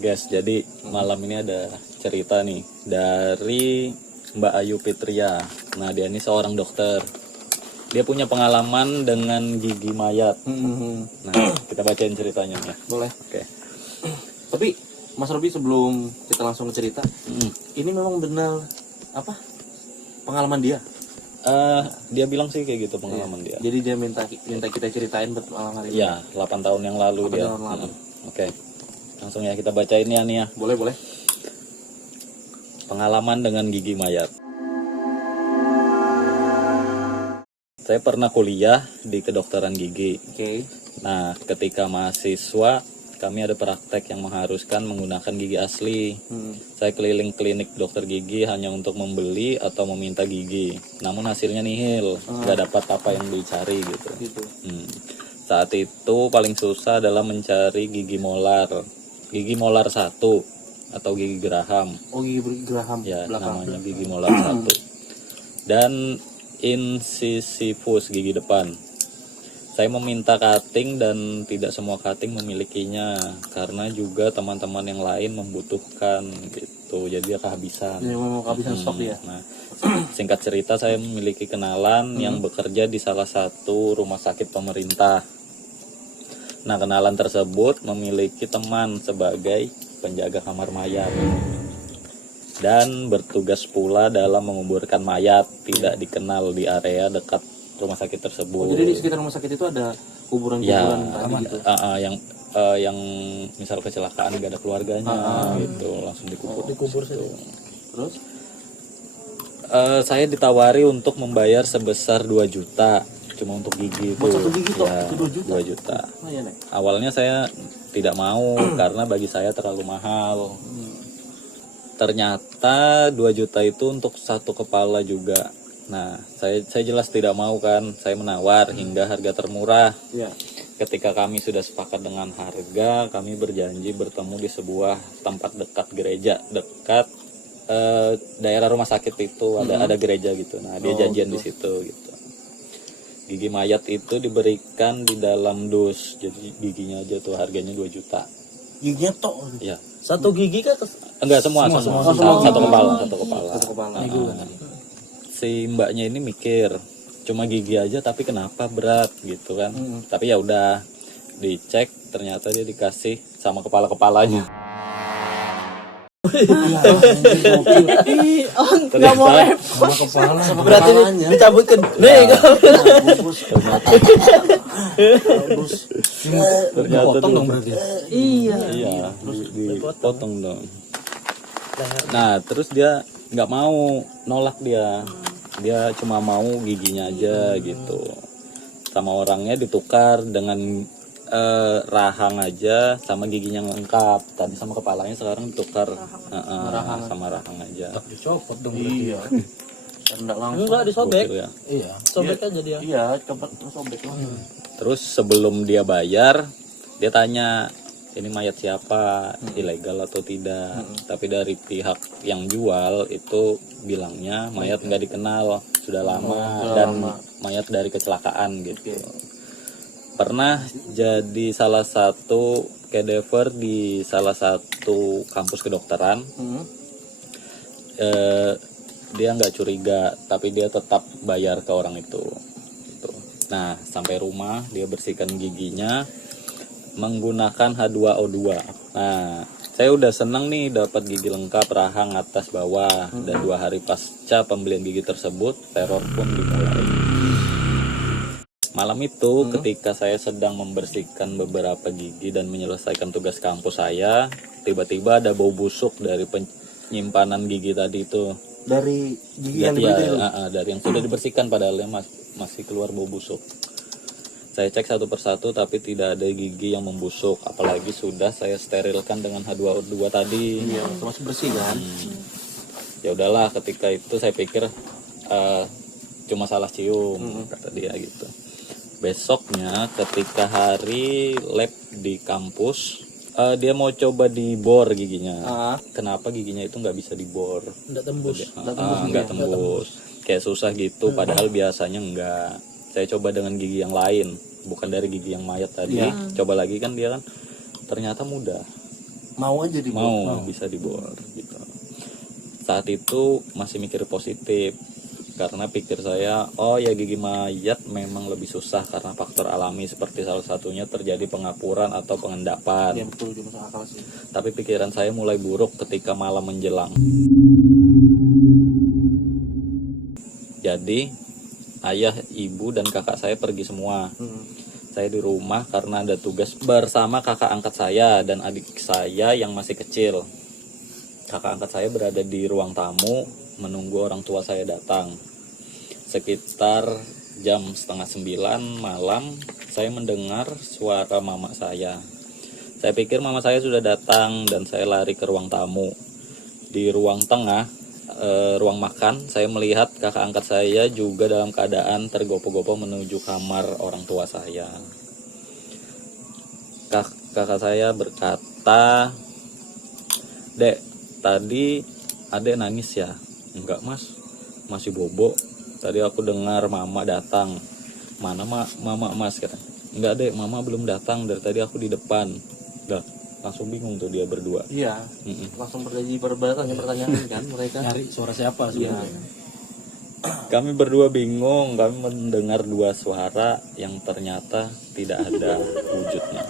Guys, jadi malam ini ada cerita nih dari Mbak Ayu Fitria. Nah, dia ini seorang dokter. Dia punya pengalaman dengan gigi mayat. Nah, kita bacain ceritanya nih. Boleh. Oke. Tapi Mas Robi, sebelum kita langsung ke cerita, ini memang benar apa pengalaman dia? Dia bilang sih kayak gitu pengalaman dia. Jadi dia minta kita ceritain pengalaman ini. Iya, 8 tahun yang lalu 8 dia. tahun lalu. Oke. Langsung ya kita bacain ya nih ya. Boleh. Pengalaman dengan gigi mayat. Saya pernah kuliah di kedokteran gigi. Oke. Nah, ketika mahasiswa, kami ada praktek yang mengharuskan menggunakan gigi asli. Saya keliling klinik dokter gigi hanya untuk membeli atau meminta gigi. Namun hasilnya nihil, nggak dapat apa yang dicari gitu. Saat itu paling susah adalah mencari gigi molar. Gigi molar 1 atau gigi geraham. Oh, gigi geraham Ya, belakang. namanya gigi molar 1. Dan incisivus gigi depan. Saya meminta cutting dan tidak semua cutting memilikinya karena juga teman-teman yang lain membutuhkan gitu. Jadi dia kehabisan. Ini memang kehabisan stok dia. Nah, singkat cerita saya memiliki kenalan yang bekerja di salah satu rumah sakit pemerintah. Nah, kenalan tersebut memiliki teman sebagai penjaga kamar mayat dan bertugas pula dalam menguburkan mayat tidak dikenal di area dekat rumah sakit tersebut. Oh, jadi di sekitar rumah sakit itu ada kuburan-kuburan tadi gitu. Yang misal kecelakaan gak ada keluarganya gitu, langsung dikubur situ. Terus saya ditawari untuk membayar sebesar 2 juta cuma untuk gigi itu. buat satu gigi toh Ya, itu 2 juta. 2 juta. Lumayan, ya? Awalnya saya tidak mau karena bagi saya terlalu mahal. Ternyata 2 juta itu untuk satu kepala juga. Nah, saya jelas tidak mau kan. Saya menawar hingga harga termurah. Iya. Ketika kami sudah sepakat dengan harga, kami berjanji bertemu di sebuah tempat dekat gereja, dekat daerah rumah sakit itu ada gereja gitu. Nah, dia janjian di situ gitu. Gigi mayat itu diberikan di dalam dus. Jadi giginya aja tuh harganya 2 juta. Giginya tok. Ya. Satu gigi kan Enggak semua. Satu kepala. Si mbaknya ini mikir, cuma gigi aja tapi kenapa berat gitu kan. Tapi ya udah dicek, ternyata dia dikasih sama kepala-kepalanya. nggak mau repot. Berarti dicabutkan. Nih, Ternyata potong dong berarti. iya. Dipotong dong. Nah, terus dia nggak mau, nolak dia cuma mau giginya aja gitu. Sama orangnya ditukar dengan rahang aja sama giginya lengkap. Tadi sama kepalanya, sekarang ditukar sama rahang aja. Dicopot dong berarti. Iya. Enggak langsung. Enggak disobek. Gokil ya. Iya. Sobek aja dia. Iya, cepet terus sobek langsung. Terus sebelum dia bayar, dia tanya, ini mayat siapa, ilegal atau tidak. Tapi dari pihak yang jual itu bilangnya mayat nggak dikenal, sudah lama dan mayat dari kecelakaan gitu. Pernah jadi salah satu cadaver di salah satu kampus kedokteran. Dia nggak curiga, tapi dia tetap bayar ke orang itu gitu. Nah, sampai rumah dia bersihkan giginya menggunakan H2O2. Nah, saya udah seneng nih dapat gigi lengkap, rahang atas bawah. Dan 2 hari pasca pembelian gigi tersebut, teror pun dimulai. Malam itu ketika saya sedang membersihkan beberapa gigi dan menyelesaikan tugas kampus saya, tiba-tiba ada bau busuk dari penyimpanan gigi tadi itu. Dari gigi yang Dari yang sudah dibersihkan, padahal masih keluar bau busuk. Saya cek satu persatu tapi tidak ada gigi yang membusuk, apalagi sudah saya sterilkan dengan H2O2 tadi. Iya, masih bersih kan? Ya udahlah, ketika itu saya pikir cuma salah cium, kata dia gitu. Besoknya ketika hari lab di kampus, dia mau coba dibor giginya. Kenapa giginya itu nggak bisa dibor? Enggak tembus. Nggak tembus. Kayak susah gitu, padahal biasanya enggak. Saya coba dengan gigi yang lain, bukan dari gigi yang mayat tadi. Coba lagi kan dia kan ternyata mudah. mau aja dibawa. mau bisa dibor gitu. Saat itu masih mikir positif karena pikir saya, oh ya gigi mayat memang lebih susah karena faktor alami seperti salah satunya terjadi pengapuran atau pengendapan. Ya betul, juga masuk akal sih. Tapi pikiran saya mulai buruk ketika malam menjelang. Jadi ayah, ibu, dan kakak saya pergi semua. Saya di rumah karena ada tugas bersama kakak angkat saya dan adik saya yang masih kecil. Kakak angkat saya berada di ruang tamu menunggu orang tua saya datang. Sekitar jam 8:30 malam, saya mendengar suara mama saya. Saya pikir mama saya sudah datang dan saya lari ke ruang tamu. Di ruang tengah, ruang makan, saya melihat kakak angkat saya juga dalam keadaan tergopoh-gopoh menuju kamar orang tua saya. Kakak saya berkata, "Dek, tadi adek nangis ya?" "Enggak mas, masih bobo. Tadi aku dengar mama datang." "Mana mama mas?" Kata. "Enggak dek, mama belum datang, dari tadi aku di depan." Dah, langsung bingung tuh dia berdua. Iya, langsung terjadi pertanyaan kan mereka. Nyari suara siapa Iya. sebenarnya? Kami berdua bingung, kami mendengar dua suara yang ternyata tidak ada wujudnya.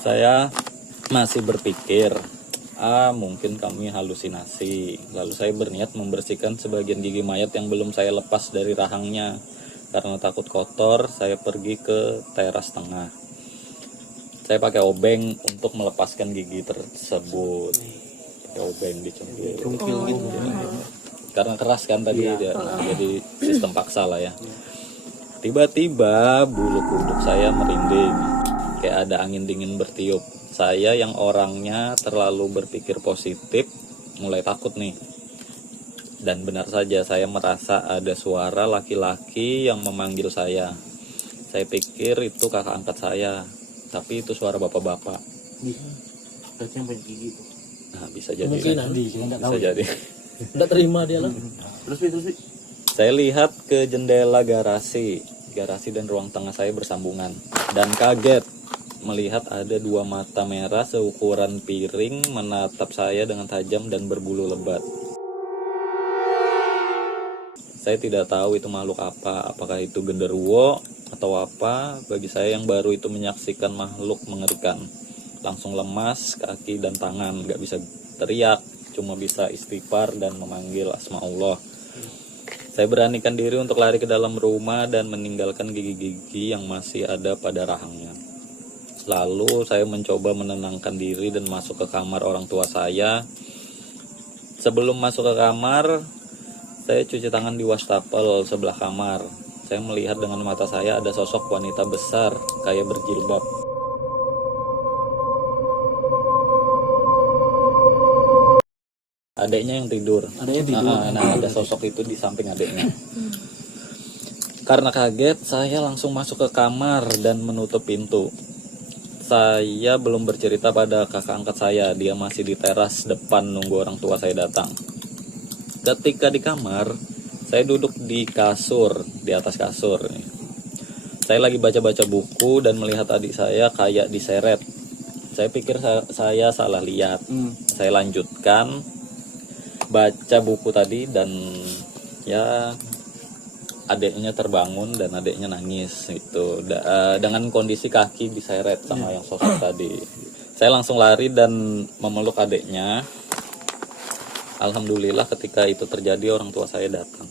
Saya masih berpikir, mungkin kami halusinasi. Lalu saya berniat membersihkan sebagian gigi mayat yang belum saya lepas dari rahangnya. Karena takut kotor, saya pergi ke teras tengah. Saya pakai obeng untuk melepaskan gigi tersebut. Pakai obeng dicungkil. Cungkil gitu. Karena keras kan tadi dia, jadi sistem paksa lah ya. Tiba-tiba bulu kuduk saya merinding, kayak ada angin dingin bertiup. Saya yang orangnya terlalu berpikir positif mulai takut nih. Dan benar saja saya merasa ada suara laki-laki yang memanggil saya. Saya pikir itu kakak angkat saya, tapi itu suara bapak-bapak. Berarti yang punya gigi tuh. Nah, bisa jadi. Mungkin Andi, kita nggak tahu. Bisa jadi. Nggak terima dia lah. Terus Pi. Saya lihat ke jendela garasi dan ruang tengah saya bersambungan. Dan kaget melihat ada dua mata merah seukuran piring menatap saya dengan tajam dan berbulu lebat. Saya tidak tahu itu makhluk apa, apakah itu genderuwo atau apa. Bagi saya yang baru itu menyaksikan makhluk mengerikan. Langsung lemas kaki dan tangan, gak bisa teriak, cuma bisa istighfar dan memanggil asma Allah. Saya beranikan diri untuk lari ke dalam rumah dan meninggalkan gigi-gigi yang masih ada pada rahangnya. Lalu saya mencoba menenangkan diri dan masuk ke kamar orang tua saya. Sebelum masuk ke kamar, saya cuci tangan di wastafel sebelah kamar. Saya melihat dengan mata saya ada sosok wanita besar, kayak berjilbab. Adiknya yang tidur. Adiknya tidur. Nah, ada sosok itu di samping adiknya. Karena kaget, saya langsung masuk ke kamar dan menutup pintu. Saya belum bercerita pada kakak angkat saya, dia masih di teras depan nunggu orang tua saya datang. Ketika di kamar, saya duduk di kasur, di atas kasur. Saya lagi baca-baca buku dan melihat adik saya kayak diseret. Saya pikir saya salah lihat. Saya lanjutkan baca buku tadi dan ya adiknya terbangun dan adiknya nangis gitu dengan kondisi kaki diseret sama yang sosok tadi. Saya langsung lari dan memeluk adiknya. Alhamdulillah ketika itu terjadi orang tua saya datang.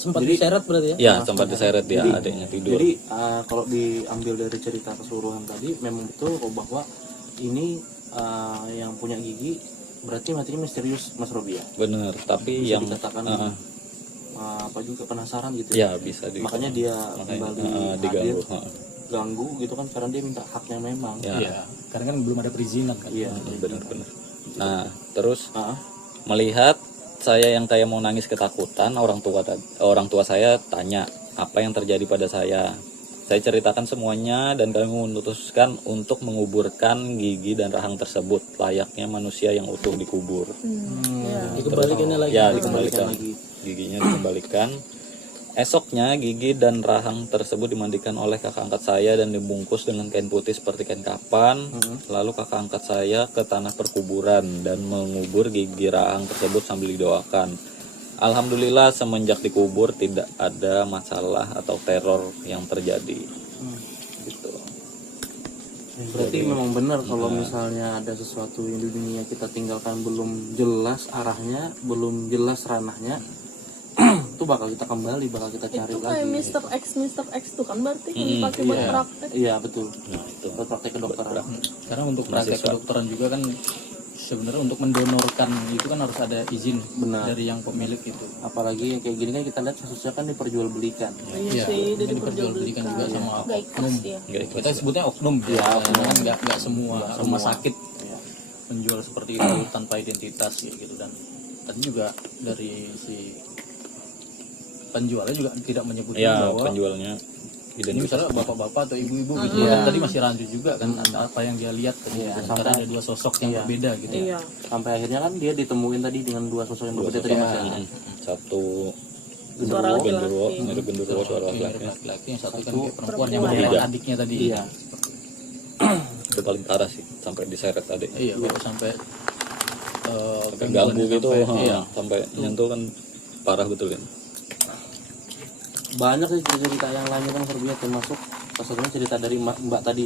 Sempat diseret berarti ya? Ya, sempat diseret dia, adiknya tidur. Jadi kalau diambil dari cerita keseluruhan tadi, memang betul bahwa ini yang punya gigi berarti matinya misterius, Mas Robi ya. Bener, tapi Bisa yang dikatakan apa juga penasaran gitu ya bisa makanya dia kembali diganggu. ganggu gitu kan, karena dia minta haknya memang. Ya, Iya. Karena kan belum ada perizinan kan. Iya. bener-bener. Nah, terus Ah, melihat saya yang kayak mau nangis ketakutan, orang tua saya tanya apa yang terjadi pada saya. Saya ceritakan semuanya dan kami memutuskan untuk menguburkan gigi dan rahang tersebut layaknya manusia yang utuh dikubur. Dikembalikannya lagi. Ya, dikembalikan. Giginya dikembalikan. Esoknya gigi dan rahang tersebut dimandikan oleh kakak angkat saya dan dibungkus dengan kain putih seperti kain kapan. Lalu kakak angkat saya ke tanah perkuburan dan mengubur gigi rahang tersebut sambil didoakan. Alhamdulillah semenjak dikubur tidak ada masalah atau teror yang terjadi. Gitu. Berarti memang benar kalau misalnya ada sesuatu yang di dunia kita tinggalkan belum jelas arahnya, belum jelas ranahnya, itu bakal kita kembali, bakal kita cari Itu lagi. kayak Mr. X tuh kan berarti yang dipakai buat praktek. Iya betul. Nah, itu. Buat praktek kedokteran. Karena untuk praktek kedokteran juga kan sebenarnya untuk mendonorkan itu kan harus ada izin Benar. dari yang pemilik itu. Apalagi yang kayak gini kan kita lihat kasusnya kan diperjualbelikan. Iya sih, dia Kan diperjualbelikan juga sama Gak ikhlas dia. Nggak ikhlas. kita sebutnya oknum ya, kan nggak semua rumah sakit Iya. menjual seperti itu tanpa identitas gitu. Dan tadi juga dari si penjualnya juga tidak menyebutkan Ya, bahwa penjualnya ini identitas. misalnya bapak-bapak atau ibu-ibu gitu. Kan tadi masih rancu juga kan apa yang dia lihat tadi. Iya, Karena sampai- ada dua sosok yang berbeda gitu. Iya. Sampai akhirnya kan dia ditemuin tadi dengan dua sosok yang berbeda tadi Mas. Satu Suara genderuwo, laki-laki. mirip genderuwo suara Yang laki-laki. laki-laki, yang satu kan Satu kayak perempuan yang perempuan. menolong adiknya tadi. Iya. Itu paling parah sih, sampai diseret tadi. Iya, kalau sampai Sampai ganggu gitu, iya. sampai nyentuh kan parah betul kan. Banyak sih cerita yang lainnya kan terbiak termasuk salah satunya cerita dari Mbak tadi.